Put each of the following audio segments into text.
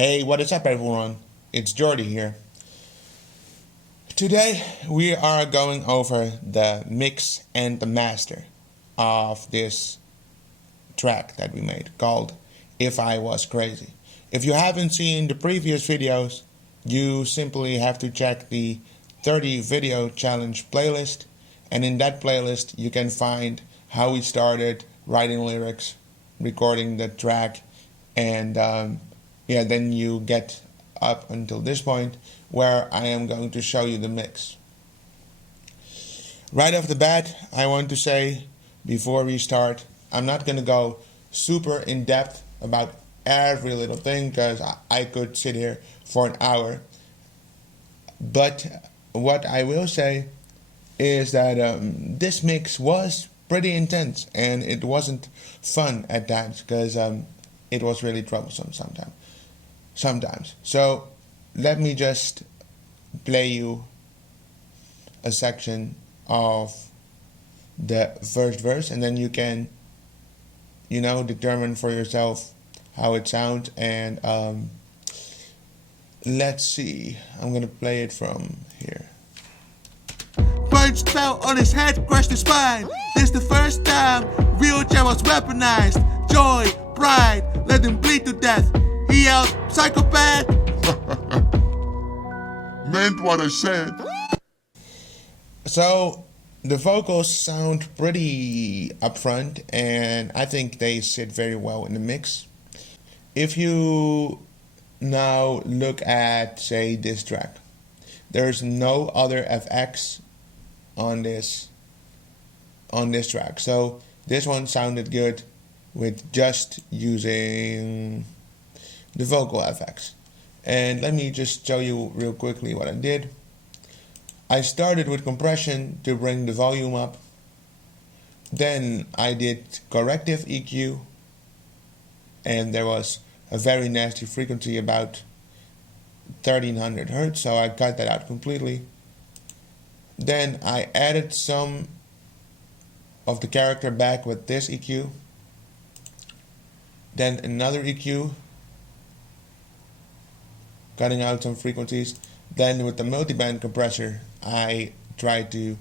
Hey, what is up everyone? It's Jordy here. Today we are going over the mix and the master of this track that we made called If I Was Crazy. If you haven't seen the previous videos, you simply have to check the 30 video challenge playlist, and in that playlist you can find how we started writing lyrics, recording the track, and then you get up until this point where I am going to show you the mix. Right off the bat, I want to say before we start, I'm not going to go super in depth about every little thing because I could sit here for an hour. But what I will say is that this mix was pretty intense and it wasn't fun at times because it was really troublesome sometimes. So let me just play you a section of the first verse, and then you can, determine for yourself how it sounds. And let's see, I'm gonna play it from here. Birds fell on his head, crushed his spine. This the first time wheelchair was weaponized. Joy, pride, let him bleed to death. He yelled, psychopath. Meant what I said. So the vocals sound pretty upfront, and I think they sit very well in the mix. If you now look at, say, this track, there's no other FX on this track. So this one sounded good with just using the vocal FX. And let me just show you real quickly what I did. I started with compression to bring the volume up. Then I did corrective EQ, and there was a very nasty frequency about 1300 Hertz, so I cut that out completely. Then I added some of the character back with this EQ. Then another EQ, cutting out some frequencies. Then with the multiband compressor, I tried to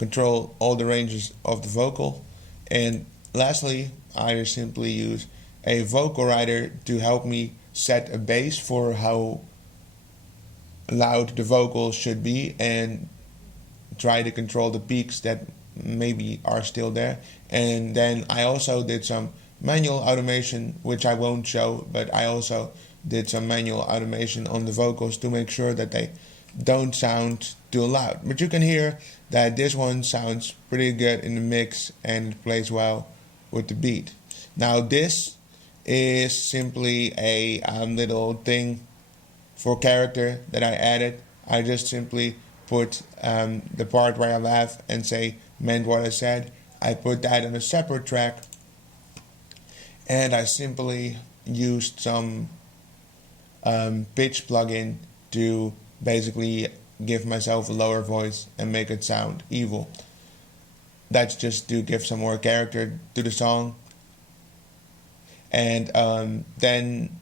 control all the ranges of the vocal. And lastly, I simply use a vocal writer to help me set a base for how loud the vocal should be and try to control the peaks that maybe are still there. And then I also did some manual automation, which I won't show, but I also did some manual automation on the vocals to make sure that they don't sound too loud. But you can hear that this one sounds pretty good in the mix and it plays well with the beat. Now this is simply a little thing for character that I added. I just simply put the part where I laugh and say meant what I said. I put that on a separate track, and I simply used some pitch plugin to basically give myself a lower voice and make it sound evil. That's just to give some more character to the song. And then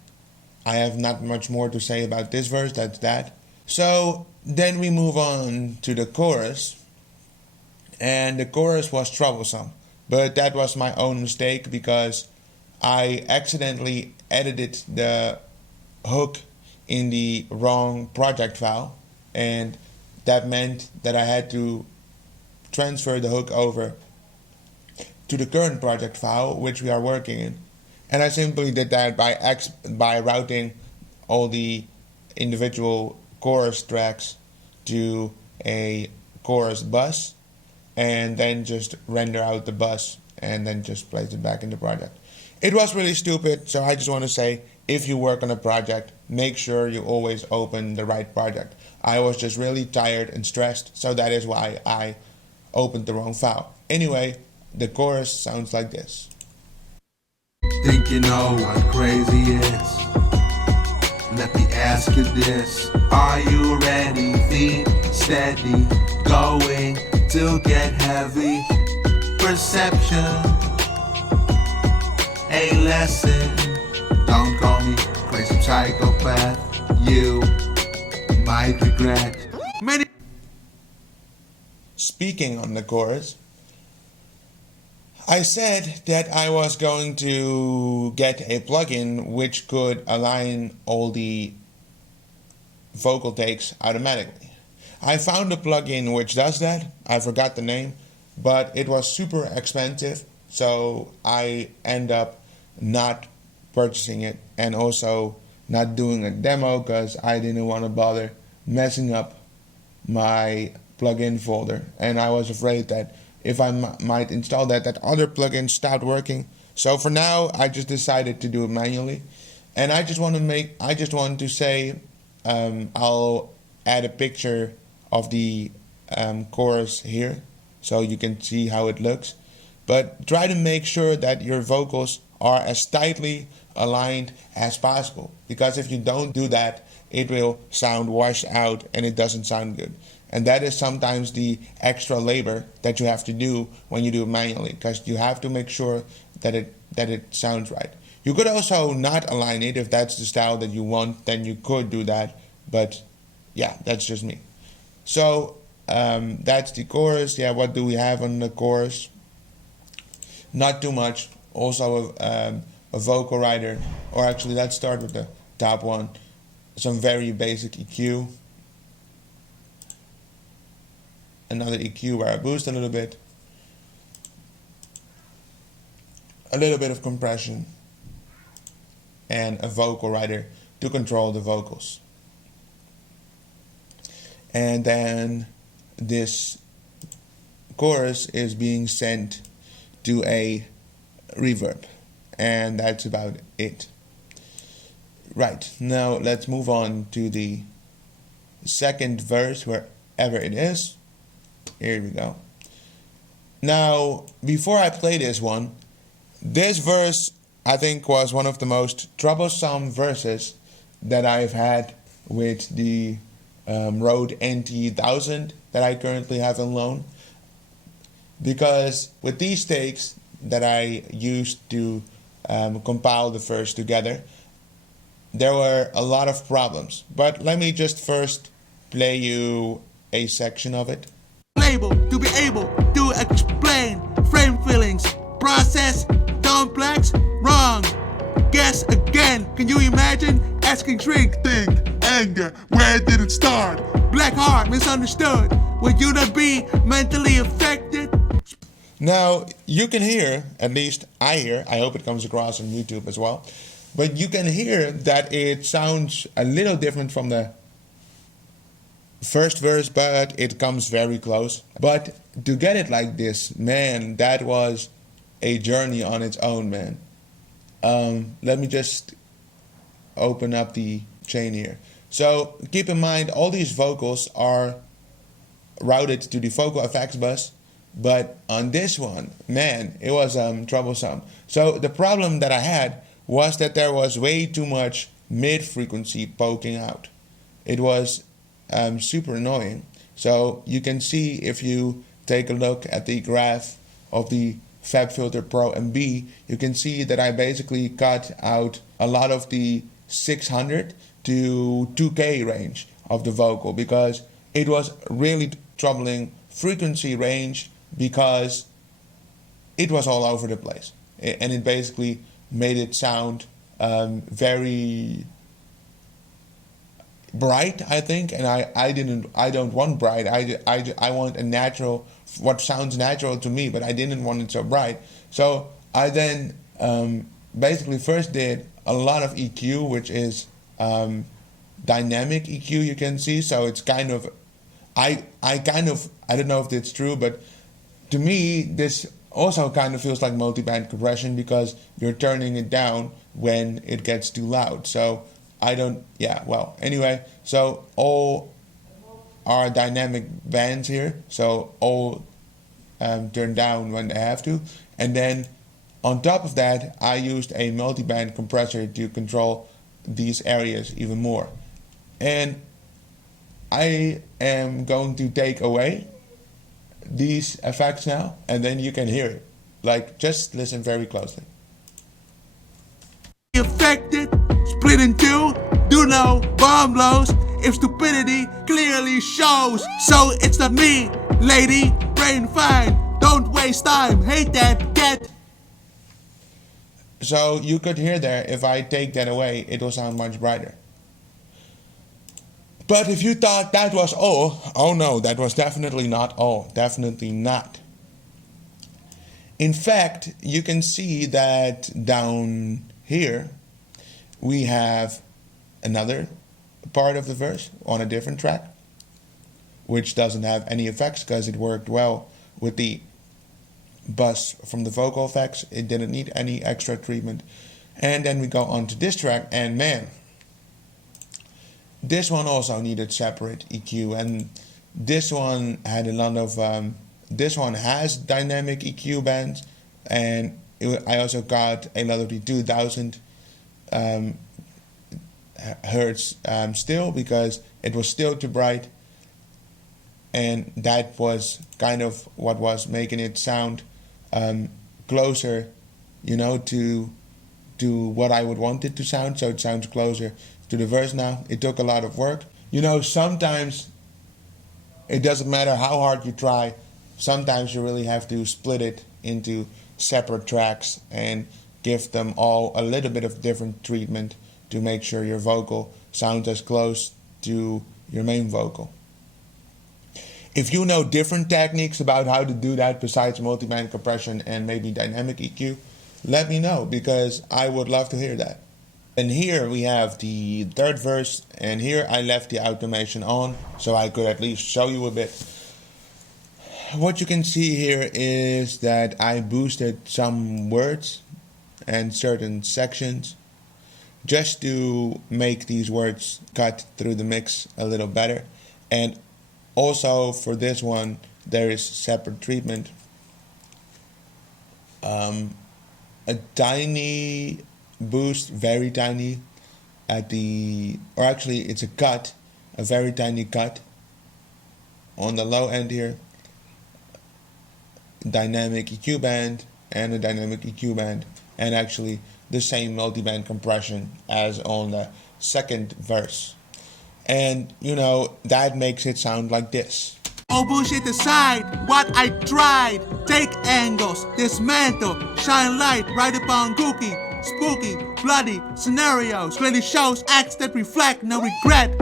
I have not much more to say about this verse, that's that. So then we move on to the chorus, and the chorus was troublesome, but that was my own mistake because I accidentally edited the hook in the wrong project file, and that meant that I had to transfer the hook over to the current project file which we are working in. And I simply did that by routing all the individual chorus tracks to a chorus bus, and then just render out the bus and then just place it back in the project. It was really stupid, so I just want to say, if you work on a project, make sure you always open the right project. I was just really tired and stressed, so that is why I opened the wrong file. Anyway, the chorus sounds like this. Think you know what crazy is? Let me ask you this. Are you ready? Feet steady, going to get heavy. Perception, a lesson. Don't call me crazy. psychopath, you might regret. Many Speaking on the chorus, I said that I was going to get a plugin which could align all the vocal takes automatically. I found a plugin which does that. I forgot the name, but it was super expensive, so I end up not purchasing it and also not doing a demo because I didn't want to bother messing up my plugin folder, and I was afraid that if I might install that other plugin stopped working. So for now, I just decided to do it manually, and I just want to say I'll add a picture of the chorus here so you can see how it looks, but try to make sure that your vocals are as tightly aligned as possible, because if you don't do that, it will sound washed out and it doesn't sound good. And that is sometimes the extra labor that you have to do when you do it manually, because you have to make sure that it sounds right. You could also not align it if that's the style that you want, then you could do that, but yeah, that's just me. So that's the chorus. Yeah, what do we have on the chorus? Not too much. Also a vocal rider, or actually let's start with the top one. Some very basic EQ. Another EQ where I boost a little bit of compression, and a vocal rider to control the vocals. And then this chorus is being sent to a reverb, and that's about it. Right, now let's move on to the second verse, wherever it is. Here we go. Now, before I play this one, this verse I think was one of the most troublesome verses that I've had with the Rode NT1000 that I currently have on loan. Because with these takes that I used to compile the verse together, there were a lot of problems. But let me just first play you a section of it. able to be able to explain frame feelings, process complex, wrong. Guess again, can you imagine asking shrink? Think, anger, where did it start? Black heart, misunderstood. Would you not be mentally affected? Now, you can hear, at least I hear, I hope it comes across on YouTube as well, but you can hear that it sounds a little different from the first verse, but it comes very close. But to get it like this, man, that was a journey on its own, man. Let me just open up the chain here. So keep in mind, all these vocals are routed to the vocal effects bus, but on this one, man, it was troublesome. So the problem that I had was that there was way too much mid frequency poking out. It was super annoying. So you can see, if you take a look at the graph of the FabFilter Pro MB, you can see that I basically cut out a lot of the 600 to 2K range of the vocal, because it was really troubling frequency range, because it was all over the place, and it basically made it sound very bright, I think, and I don't want bright. I want a natural, what sounds natural to me, but I didn't want it so bright. So I then basically first did a lot of EQ, which is dynamic EQ, you can see. So it's kind of, I don't know if it's true, but to me this also kind of feels like multiband compression, because you're turning it down when it gets too loud. So anyway, so all are dynamic bands here, so all turn down when they have to, and then on top of that I used a multiband compressor to control these areas even more. And I am going to take away these effects now, and then you can hear it. Like, just listen very closely. Affected, split in two, You know, bomb blows if stupidity clearly shows. So it's not me, lady, brain fine. Don't waste time, hate that, get. So you could hear there, if I take that away, it will sound much brighter. But if you thought that was all, oh no, that was definitely not all. Definitely not. In fact, you can see that down here, we have another part of the verse on a different track, which doesn't have any effects because it worked well with the bus from the vocal effects. It didn't need any extra treatment. And then we go on to this track, and man, this one also needed separate EQ, and this one had a lot of this one has dynamic EQ bands, and I also got a lot of the 2000 hertz still, because it was still too bright, and that was kind of what was making it sound closer, you know, to what I would want it to sound. So it sounds closer to the verse now. It took a lot of work. You know, sometimes it doesn't matter how hard you try. Sometimes you really have to split it into separate tracks and give them all a little bit of different treatment to make sure your vocal sounds as close to your main vocal. If you know different techniques about how to do that besides multiband compression and maybe dynamic EQ, let me know, because I would love to hear that. And here we have the third verse, and here I left the automation on so I could at least show you a bit. What you can see here is that I boosted some words and certain sections just to make these words cut through the mix a little better. And also for this one, there is separate treatment. A tiny boost, very tiny, at the, or actually it's a cut, a very tiny cut on the low end here. Dynamic EQ band and a dynamic EQ band, and actually the same multiband compression as on the second verse. And you know, that makes it sound like this. All bullshit aside, what I tried. Take angles, dismantle, shine light right upon gooky, spooky, bloody scenarios. Clearly shows acts that reflect no regret.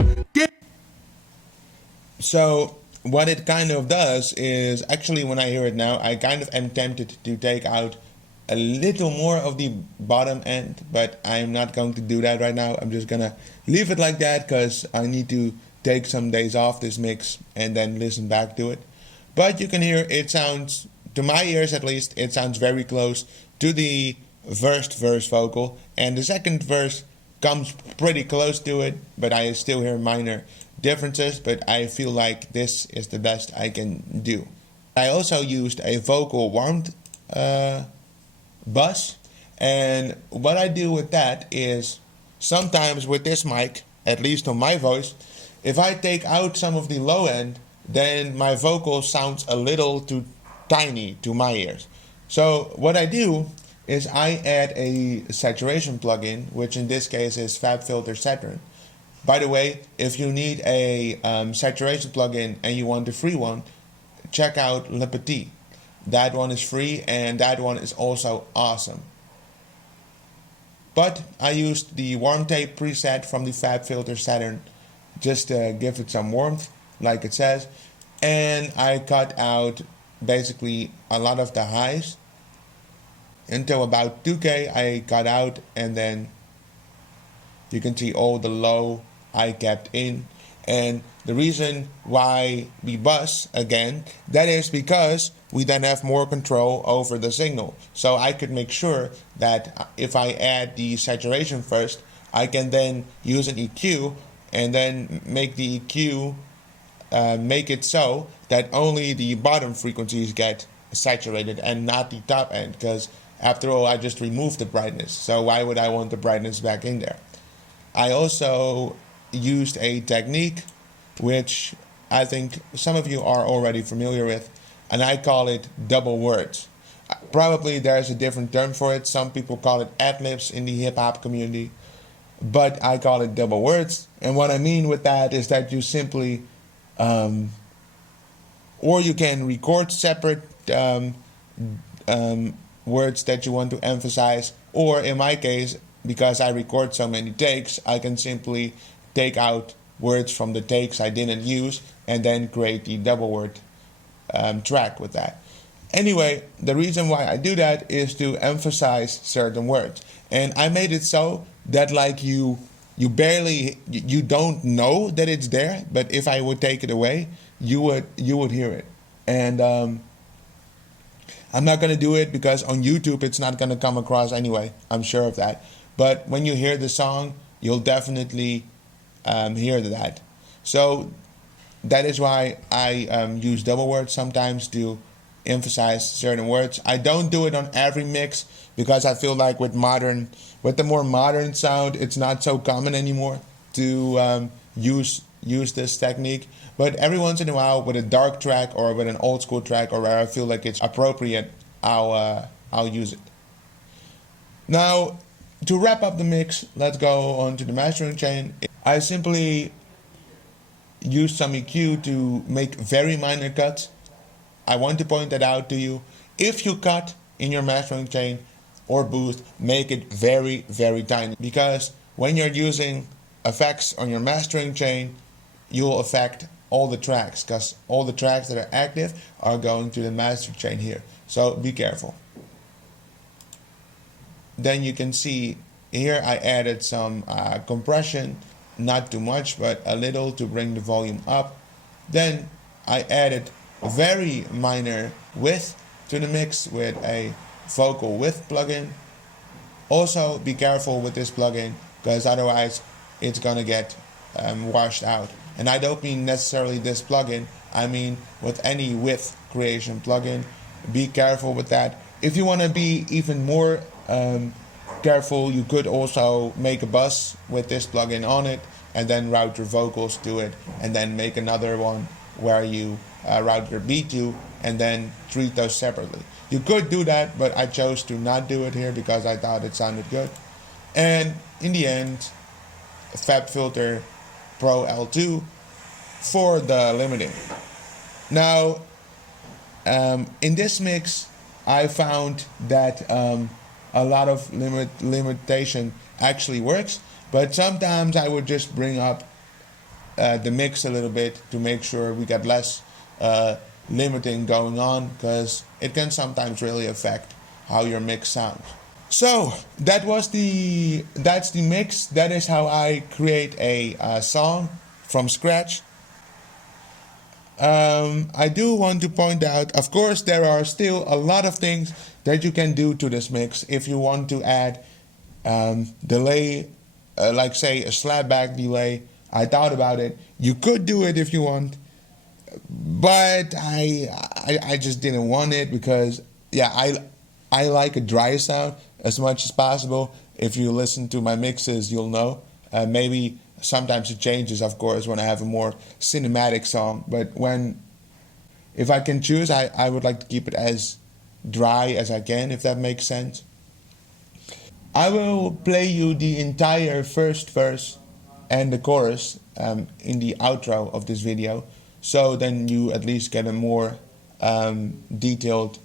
So what it kind of does is, actually when I hear it now, I kind of am tempted to take out a little more of the bottom end, but I'm not going to do that right now. I'm just gonna leave it like that because I need to take some days off this mix and then listen back to it. But you can hear it sounds, to my ears at least, it sounds very close to the first verse vocal, and the second verse comes pretty close to it, but I still hear minor differences, but I feel like this is the best I can do. I also used a vocal warmed bus, and what I do with that is, sometimes with this mic, at least on my voice, if I take out some of the low end, then my vocal sounds a little too tiny to my ears. So what I do is I add a saturation plugin, which in this case is FabFilter Saturn. By the way, if you need a saturation plugin and you want the free one, check out Le Petit. That one is free, and that one is also awesome. But I used the warm tape preset from the FabFilter Saturn just to give it some warmth, like it says. And I cut out basically a lot of the highs until about 2K I cut out, and then you can see all the low I kept in. And the reason why we bus again, that is because we then have more control over the signal. So I could make sure that if I add the saturation first, I can then use an EQ and then make the EQ make it so that only the bottom frequencies get saturated and not the top end, because after all, I just removed the brightness. So why would I want the brightness back in there? I also used a technique which I think some of you are already familiar with, and I call it double words. Probably there's a different term for it. Some people call it ad-libs in the hip-hop community. but I call it double words. And what I mean with that is that you simply, or you can record separate words that you want to emphasize, or in my case, because I record so many takes, I can simply take out words from the takes I didn't use and then create the double word track with that. Anyway, the reason why I do that is to emphasize certain words. And I made it so that like you don't know that it's there, but if I would take it away, you would hear it. And I'm not going to do it because on YouTube it's not going to come across anyway. I'm sure of that. But when you hear the song, you'll definitely hear that. So that is why I use double words sometimes to emphasize certain words. I don't do it on every mix because I feel like with the more modern sound, it's not so common anymore to use this technique. But every once in a while, with a dark track or with an old school track, or where I feel like it's appropriate, I'll use it. Now, to wrap up the mix, let's go on to the mastering chain. I simply use some EQ to make very minor cuts. I want to point that out to you. If you cut in your mastering chain or boost, make it very, very tiny, because when you're using effects on your mastering chain, you'll affect all the tracks, because all the tracks that are active are going to the master chain here. So be careful. Then you can see here I added some compression, not too much, but a little to bring the volume up. Then I added a very minor width to the mix with a vocal width plugin. Also be careful with this plugin, because otherwise it's gonna get washed out. And I don't mean necessarily this plugin, I mean with any width creation plugin. Be careful with that. If you want to be even more careful, you could also make a bus with this plugin on it and then route your vocals to it, and then make another one where you route your beat to, and then treat those separately. You could do that, but I chose to not do it here because I thought it sounded good. And in the end, FabFilter Pro L2 for the limiting. Now, in this mix, I found that a lot of limitation actually works, but sometimes I would just bring up the mix a little bit to make sure we get less limiting going on, because it can sometimes really affect how your mix sounds. So that's the mix. That is how I create a song from scratch. I do want to point out, of course, there are still a lot of things that you can do to this mix. If you want to add delay, like say a slapback delay, I thought about it. You could do it if you want, but I just didn't want it because, yeah, I like a dry sound as much as possible. If you listen to my mixes, you'll know. Maybe sometimes it changes, of course, when I have a more cinematic song. But if I can choose, I would like to keep it as dry as I can, if that makes sense. I will play you the entire first verse and the chorus in the outro of this video, so then you at least get a more detailed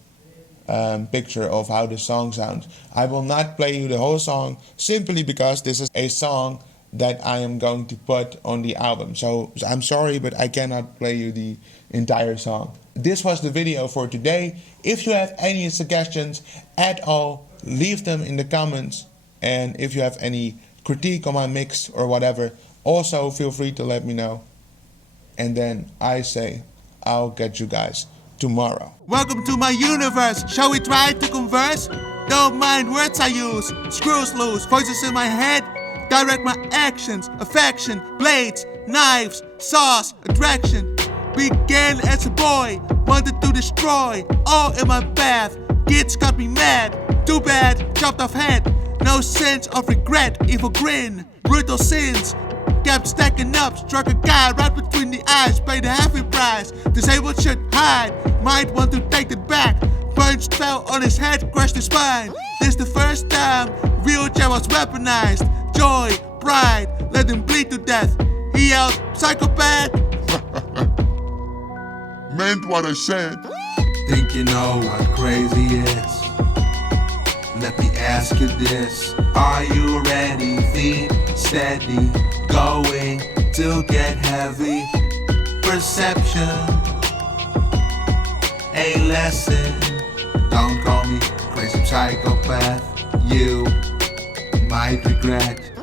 picture of how the song sounds. I will not play you the whole song simply because this is a song that I am going to put on the album. So I'm sorry, but I cannot play you the entire song. This was the video for today. If you have any suggestions at all, leave them in the comments. And if you have any critique on my mix or whatever, also feel free to let me know. And then I say, I'll get you guys tomorrow. Welcome to my universe. Shall we try to converse? Don't mind words I use. Screws loose, voices in my head. Direct my actions, affection, blades, knives, saws, attraction. Began as a boy, wanted to destroy all in my path. Kids got me mad, too bad, chopped off head. No sense of regret, evil grin, brutal sins. Kept stacking up, struck a guy right between the eyes, paid a heavy price. Disabled should hide, might want to take it back. Punch fell on his head, crushed his spine. This the first time wheelchair was weaponized. Joy, pride, let him bleed to death. He yelled, psychopath! Meant what I said. Think you know what crazy is? Let me ask you this. Are you ready? Feet steady, going to get heavy. Perception, a lesson. Don't call me crazy psychopath. You might regret